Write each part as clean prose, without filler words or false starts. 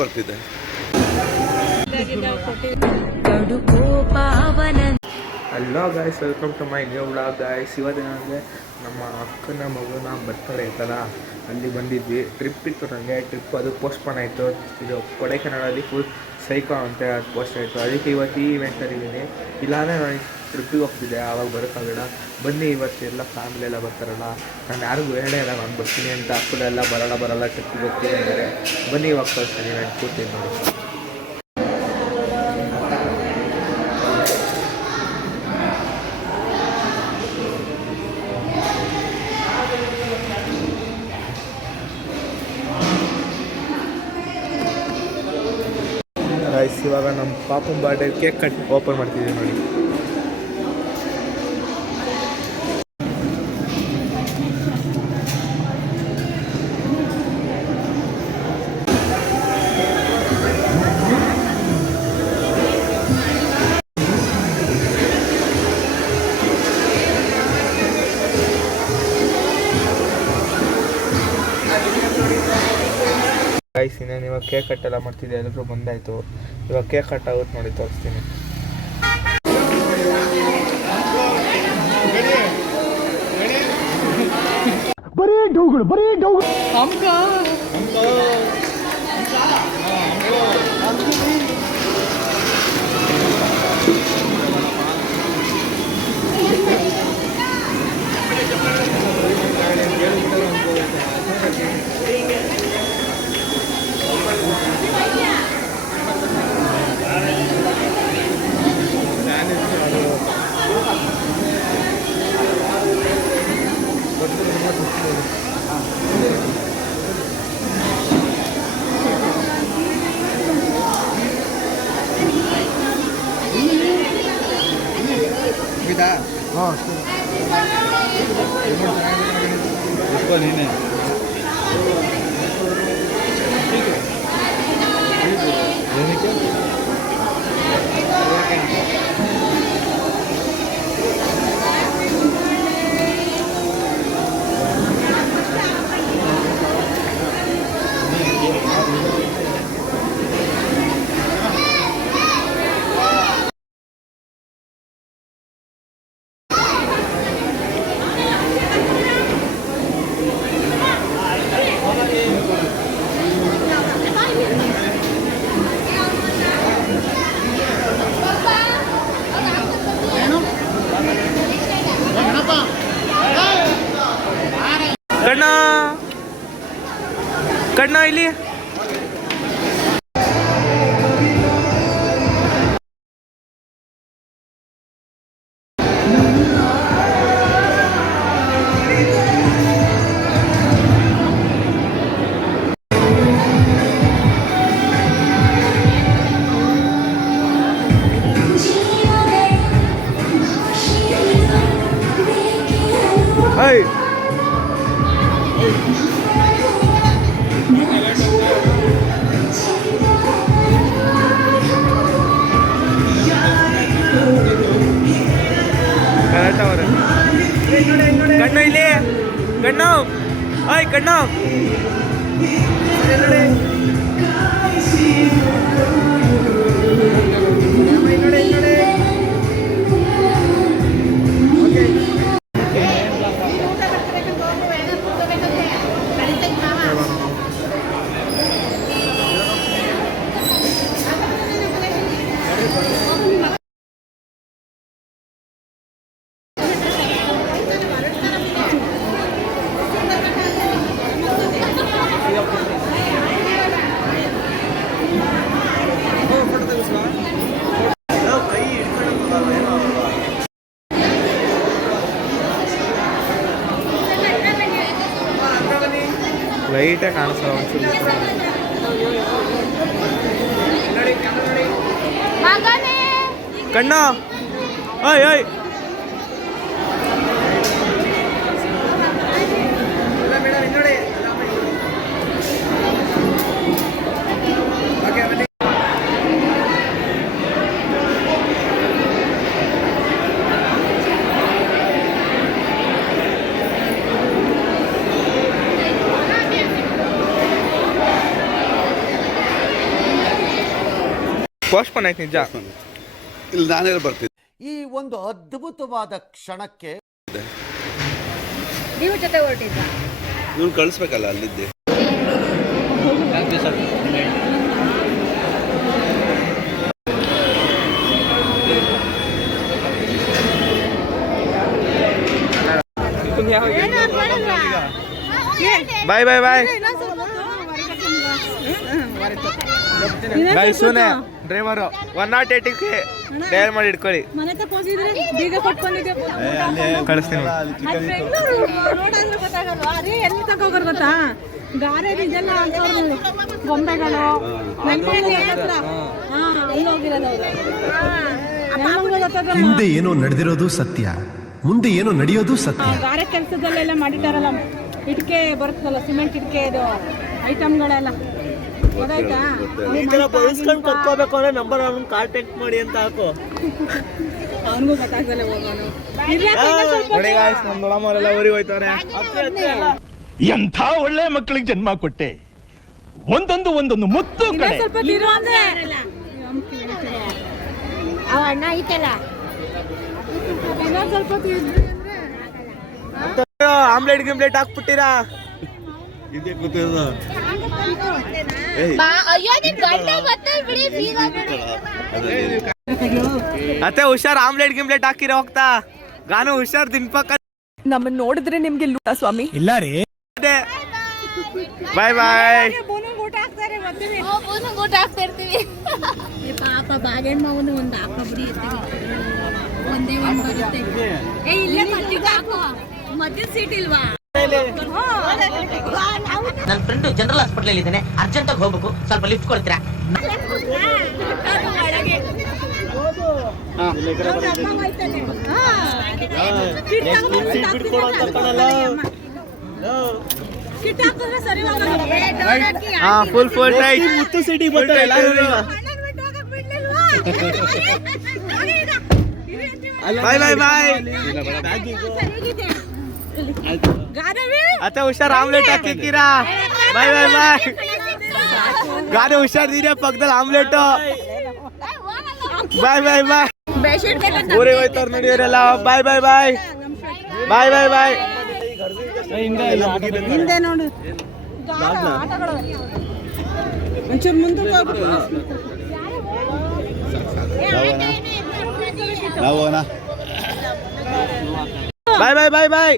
ಬರ್ತಿದೆ. Hello guys, welcome to my new vlog guys. ಇವತ್ತೇನಂದರೆ ನಮ್ಮ ಅಕ್ಕನ ಮಗುನ ಬರ್ತಡೇ ಇತ್ತಲ್ಲ, ಅಲ್ಲಿ ಬಂದಿದ್ವಿ. ಟ್ರಿಪ್ ಇತ್ತು ನನಗೆ. ಟ್ರಿಪ್ ಅದು ಪೋಸ್ಟ್ಪೋನ್ ಆಯಿತು. ಇದು ಕೊಡೈಕೆನಾಲಲ್ಲಿ ಫುಲ್ ಸೈಕೋ ಅಂತ ಅದು ಪೋಸ್ಟ್ ಆಯಿತು. ಅದಕ್ಕೆ ಇವತ್ತು ಈ ಇವೆಂಟಲ್ಲಿ ಇದ್ದೀನಿ. ಇಲ್ಲಾಂದರೆ ನಾನು ಟ್ರಿಪ್ಪಿಗೆ ಹೋಗ್ತಿದ್ದೆ, ಆವಾಗ ಬರೋಕ್ಕಾಗಲ್ಲ. ಬನ್ನಿ, ಇವತ್ತು ಎಲ್ಲ ಫ್ಯಾಮಿಲಿ ಎಲ್ಲ ಬರ್ತಾರಲ್ಲ, ನಾನು ಯಾರಿಗೂ ಹೇಳೇ ಇಲ್ಲ ನಾನು ಬರ್ತೀನಿ ಅಂತ. ಅಕ್ಕಳೆಲ್ಲ ಬರಲ್ಲ ಟ್ರಿಪ್ಪಿಗೆ ಹೋಗ್ತೀನಿ ಅಂದರೆ ಬನ್ನಿ, ಇವಾಗ ಕಳಿಸ್ತೀನಿ. ನಾನು ಕೂತೀನಿ ನೋಡಿ. ಇವಾಗ ನಮ್ಮ ಪಾಪನ ಬರ್ಡೇ ಕೇಕ್ ಕಟ್ ಓಪನ್ ಮಾಡ್ತಿದ್ದೀವಿ ನೋಡಿ. ಗೈಸ್, ಇನ್ನೇನು ಇವಾಗ ಕೇಕ್ ಕಟ್ ಎಲ್ಲ ಮಾಡ್ತಿದ್ದೆ. ಎಲ್ಲರೂ ಬಂದಾಯಿತು. ಇವಾಗ ಕೇಕ್ ಕಟ್ ಆಗುತ್ತೆ ನೋಡಿ, ತೋರಿಸ್ತೀನಿ. ಬರೀ ಡೌಗಳು ನೀನೆ ಕಣ್ಣ ಇಲ್ಲಿ ಕಣ್ಣು ಇಲ್ಲಿ ಕಣ್ಣು ಆಯ್ ಕಣ್ಣು ಲೈಟಾಗಿ ಕಾಣಿಸಲ್ಲ ಒಂಚೂರು. ಕಣ್ಣ ಓಯ್ ಓಯ್ ಪೋಸ್ಟ್ಪೋನ್ ಆಯ್ತು ನಿಜ. ಇಲ್ಲಿ ನಾನೇ ಬರ್ತೀನಿ. ಈ ಒಂದು ಅದ್ಭುತವಾದ ಕ್ಷಣಕ್ಕೆ ನೀವು ಜೊತೆ ಹೊರಟಿದ್ದ ಇವ್ನು ಕಳಿಸ್ಬೇಕಲ್ಲ ಅಲ್ಲಿದ್ದೆ. ಬಾಯ್ ಬಾಯ್ ಬಾಯ್ ಬಾಯ್. ಸುನೆ ಡ್ರೈವರು 108ಕ್ಕೆ ಡಯಲ್ ಮಾಡಿ ಇಟ್ಕೊಳ್ಳಿ. ಮನೆ ತಕ್ಕ ಹೋಗಿದ್ರೆ ಬೀಗ ಕೊಟ್ಕೊಂಡಿದ್ದೆ ಕಳಿಸ್ತೀನಿ. ನೋಡಾದ್ರೆ ಗೊತ್ತಾಗಲ್ವಾ ಅದೇ ಎಲ್ಲಿ ತಕ ಹೋಗೋರು ಗೊತ್ತಾ ಗಾರೆ ಇದೆಲ್ಲ ಹಾಕೋರು ಗೊಂಬೆಗಳು ಅಲ್ಲಿ ಹೋಗಿರೋದು ಹಿಂದೆ ಏನೋ ನಡೆದಿರೋದು ಸತ್ಯ, ಮುಂದೆ ಏನೋ ನಡೆಯೋದು ಸತ್ಯ. ಗಾರೆ ಕೆಲಸದಲ್ಲೆಲ್ಲ ಮಾಡಿட்டாರಲ್ಲ, ಇಟ್ಕೆ ಬರುತ್ತಲ್ಲ ಸಿಮೆಂಟ್ ಇಟ್ಕೆ ಇದು ಐಟಮ್ಗಳೆಲ್ಲ ಗೊತ್ತಾಯ್ತಾ? ಬಯಸ್ಕೊಂಡು ಕರ್ಕೋಬೇಕು ಅಂದ್ರೆ ನಂಬರ್ ಅವ್ನು ಕಾಂಟ್ಯಾಕ್ಟ್ ಮಾಡಿ ಅಂತ ಹಾಕು. ಅವನಿಗೂ ಗೊತ್ತಾಗ್ದಲ್ಲ ಹೋಗೋನು. ನೋಡಿ ಗಾಯ್ಸ್, ನಮ್ಮ ದೊಡ್ಡಮ್ಮರೆಲ್ಲ ಊರಿಗೆ ಹೋಯ್ತವ್ರೆ. ಎಂಥ ಒಳ್ಳೆ ಮಕ್ಕಳಿಗೆ ಜನ್ಮ ಕೊಟ್ಟೆ. ಒಂದೊಂದು ಮುತ್ತು ಕಡೆ. ಸ್ವಲ್ಪ ತಿರು ಅಂದ್ರೆ ಅವ ಅಣ್ಣ ಐತಲ್ಲ ಇನ್ನೊಂದ್ ಸ್ವಲ್ಪ ತಿರ್ದ್ರಿ ಅಂದ್ರೆ ಆಮ್ಲೆಟ್ ಗಿಮ್ಲೆಟ್ ಹಾಕ್ಬಿಟ್ಟಿರಾ? ಇದೇ ಕೂತಿರೋದು. ಅಯ್ಯೋ ನಿನ್ ಗಂಡ ಮತ್ತೆ ಬಿಡಿ ಬೀಗ ಬಿಡಿ. ಅತ್ತೆ ಹುಷಾರ್, ಆಮ್ಲೆಟ್ ಗಿಮ್ಲೆಟ್ ಹಾಕಿರೋ ಹೋಗ್ತಾ ಗಾನು ಹುಷಾರ್. ದಿನಪಕ್ಕ ನಮ್ಮನ್ನ ನೋಡಿದ್ರೆ ನಿಮ್ಗೆ ಲೂಟ ಸ್ವಾಮಿ. ಇಲ್ಲ ರೀ. ಬಾಯ್ ಬಾಯ್. ಊಟ ಹಾಕ್ತಾರೆ ಬರ್ತೀವಿ. ಊಟ ಹಾಕ್ತಾ ಇರ್ತೀವಿ. ಪಾಪ ಬಾಗೇನ್ ಮಾವನು ಒಂದು ಹಾಕ ಬಿಡಿ ಒಂದೇ ಒಂದು ಬರುತ್ತೆ. ಇಲ್ಲೇ ಮಧ್ಯಕ್ಕೆ ಹಾಕು, ಮಧ್ಯ ಸೀಟ್ ಇಲ್ವಾ? ನನ್ನ ಫ್ರೆಂಡ್ ಜನರಲ್ ಹಾಸ್ಪಿಟಲ್ ಇದ್ದಾನೆ, ಅರ್ಜೆಂಟ್ ಆಗಿ ಹೋಗ್ಬೇಕು, ಸ್ವಲ್ಪ ಲಿಫ್ಟ್ ಕೊಡ್ತೀರಾ? Full full tight. ಮುತ್ತು ಸಿಟಿ ಬರ್ತಾರೆ ಬಾಯ್ ಬಾಯ್ ಬಾಯ್. ಅತ್ತೆ ಹುಷಾರ್, ಆಮ್ಲೆಟ್ ಹಾಕಿಕ್ಕಿರಾ? ಬಾಯ್ ಬಾಯ್ ಬಾಯ್. ಗಾಡಿ ಹುಷಾರ್ ನೀರೇ ಪಕ್ಕದಲ್ಲಿ ಆಮ್ಲೆಟ್. ಬಾಯ್ ಬಾಯ್ ಬಾಯ್. ಊರಿಗೆ ಹೋಯ್ತವ್ರು ನಡಿಯೋರೆಲ್ಲ. ಬಾಯ್ ಬಾಯ್ ಬಾಯ್ ಬಾಯ್ ಬಾಯ್ ಬಾಯ್. ಹಿಂದೆ ನೋಡು ಒಂಚೂರು ಮುಂದಕ್ಕೆ ಹೋಗ್ಬಿಟ್ಟು ಬಾಯ್ ಬಾಯ್ ಬಾಯ್ ಬಾಯ್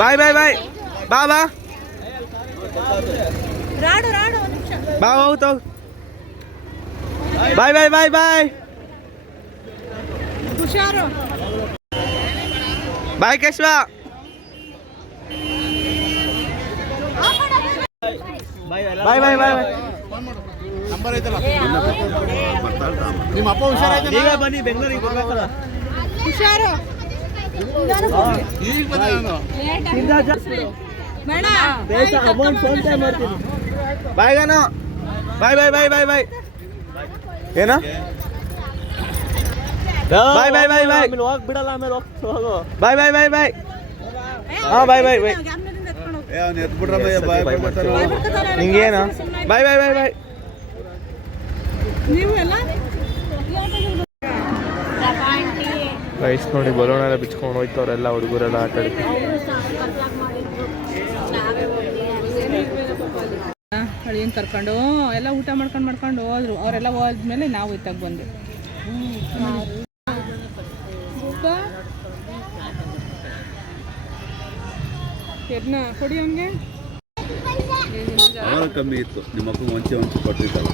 ಬಾಯ್ ಬಾಯ್ ಬಾಯ್. ಬಾ ಬಾ ರಾಡು ರಾಡು ಒಂದು ನಿಮಿಷ ಬಾ ಹೋಗ್ತಾ. ಬಾಯ್ ಬಾಯ್ ಬಾಯ್ ಬಾಯ್ ಹುಷಾರು. ಬಾಯ್ ಕೇಶವ. ಬಾಯ್ ಬಾಯ್ ಬಾಯ್. ನಿಮ್ಮ ಅಪ್ಪ ಹುಷಾರಾಯ್ತು. ನೀವೇ ಬನ್ನಿ ಬೆಂಗಳೂರಿಗೆ ಬರ್ಬೇಕಲ್ಲ. ಹುಷಾರು. ಈಗ ಬಂದೆ ನಾನು. ಬೇಡ ಅಮೌಂಟ್ ಫೋನ್ ಪೇ ಮಾಡ್ತೀನಿ. ಬಾಯ್ ಗಾನು. ಬಾಯ್ ಬಾಯ್ ಬಾಯ್ ಬಾಯ್ ಬಾಯ್. ಏನು? ಬಾಯ್ ಬಾಯ್ ಬಾಯ್ ಬಾಯ್. ಆಮೇಲೆ ಹೋಗಿ ಬಿಡಲ್ಲ, ಆಮೇಲೆ ಹೋಗು. ಬಾಯ್ ಬಾಯ್ ಬಾಯ್ ಬಾಯ್. ಹಾ ಬಾಯ್ ಬಾಯ್ ಬಾಯ್. ಅವ್ನು ಎತ್ಬಿಟ್ರಮ್ಮ ಬಾಯ್ ಮಾಡ್ತಾರೆ. ನಿಂಗೇನು? ಬಾಯ್ ಬಾಯ್ ಬಾಯ್ ಬಾಯ್. ನೀವು ಎಲ್ಲ ಗೈಸ್ ನೋಡಿ, ಬಲೂನ್ ಎಲ್ಲ ಬಿಚ್ಕೊಂಡು ಹೋಯ್ತವ್ರೆಲ್ಲ ಹುಡುಗರೆಲ್ಲ ಆಟ ಆಡಿ. ಅಳಿಯನ್ ಕರ್ಕೊಂಡು ಎಲ್ಲ ಊಟ ಮಾಡ್ಕೊಂಡು ಹೋದ್ರು. ಅವರೆಲ್ಲ ಹೋದ್ಮೇಲೆ ನಾವು ಇತ್ತಾಗ ಬಂದ್ವಿ. ಎದ್ನ ಕೊಡಿ ಅವನಿಗೆ. ಅವಾಗ ಕಮ್ಮಿ ಇತ್ತು, ನಿಮ್ಮ ಮಕ್ಕಳು ಒಂಚೆ ಕೊಟ್ಟಿದ್ದಲ್ಲ.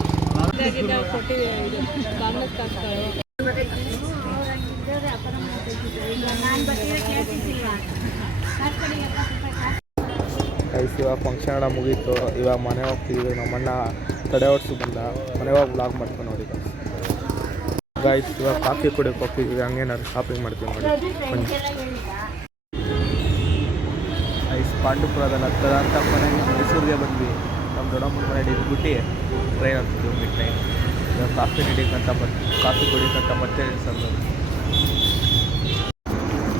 ಗೈಸ್ ಇವಾಗ ಫಂಕ್ಷನ್ ಎಲ್ಲ ಮುಗೀತು. ಇವಾಗ ಮನೆ ಹೋಗ್ತಿದ್ದೀವಿ. ನಮ್ಮಣ್ಣ ತಡೆ ಹೊಡ್ಸು ಬಂದ. ಮನೆ ಹೋಗಿ ಬ್ಲಾಗ್ ಮಾಡ್ಕೊಂಡು ನೋಡಿ ಗೈಸ್. ಇವಾಗ ಕಾಫಿ ಕುಡಿಯೋಕೆ ಹೋಗ್ತಿದ್ದೀವಿ. ಹಂಗೇನಾದ್ರು ಶಾಪಿಂಗ್ ಮಾಡ್ತೀವಿ ನೋಡಿ. ಗೈಸ್ ಪಾಂಡುಪುರದಲ್ಲಿ ಹತ್ತದ ಅಂತ ಮನೆಗೆ ಮೈಸೂರಿಗೆ ಬಂದ್ವಿ. ನಮ್ಮ ದೊಡ್ಡಮ್ಮನ ಮನೆ ಇಟ್ಬಿಟ್ಟು ಟ್ರೈನ್ ಹತ್ತಿದ್ವಿ ಮಿಡ್ ನೈಟ್. ಇವಾಗ ಕಾಫಿ ಕುಡಿಯೋಕ್ಕಂತ ಮತ್ತೆ ನಿಲ್ಸೋದು.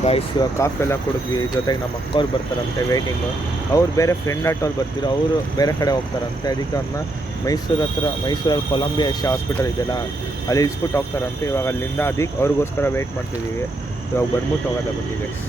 ಗಾಯ್ಸ್ ಇವಾಗ ಕಾಫಿ ಎಲ್ಲ ಕುಡಿದ್ವಿ. ಜೊತೆಗೆ ನಮ್ಮ ಅಕ್ಕವ್ರು ಬರ್ತಾರಂತೆ ವೇಟಿಂಗು. ಅವ್ರು ಬೇರೆ ಫ್ರೆಂಡ್ ಆಟೋಲ್ಲಿ ಬರ್ತೀರೋ, ಅವರು ಬೇರೆ ಕಡೆ ಹೋಗ್ತಾರಂತೆ. ಅದಕ್ಕೆ ಅವ್ರನ್ನ ಮೈಸೂರಲ್ಲಿ ಕೊಲಂಬಿಯಾ ಏಷ್ಯಾ ಹಾಸ್ಪಿಟಲ್ ಇದೆಯಲ್ಲ, ಅಲ್ಲಿ ಇಳಿಸ್ಬಿಟ್ಟು ಹೋಗ್ತಾರಂತೆ. ಇವಾಗ ಅಲ್ಲಿಂದ ಅದಕ್ಕೆ ಅವ್ರಿಗೋಸ್ಕರ ವೆಯ್ಟ್ ಮಾಡ್ತಿದ್ದೀವಿ. ಇವಾಗ ಬಂದ್ಬಿಟ್ಟು ಹೋಗೋದ ಬನ್ನಿ ಗೈಸ್.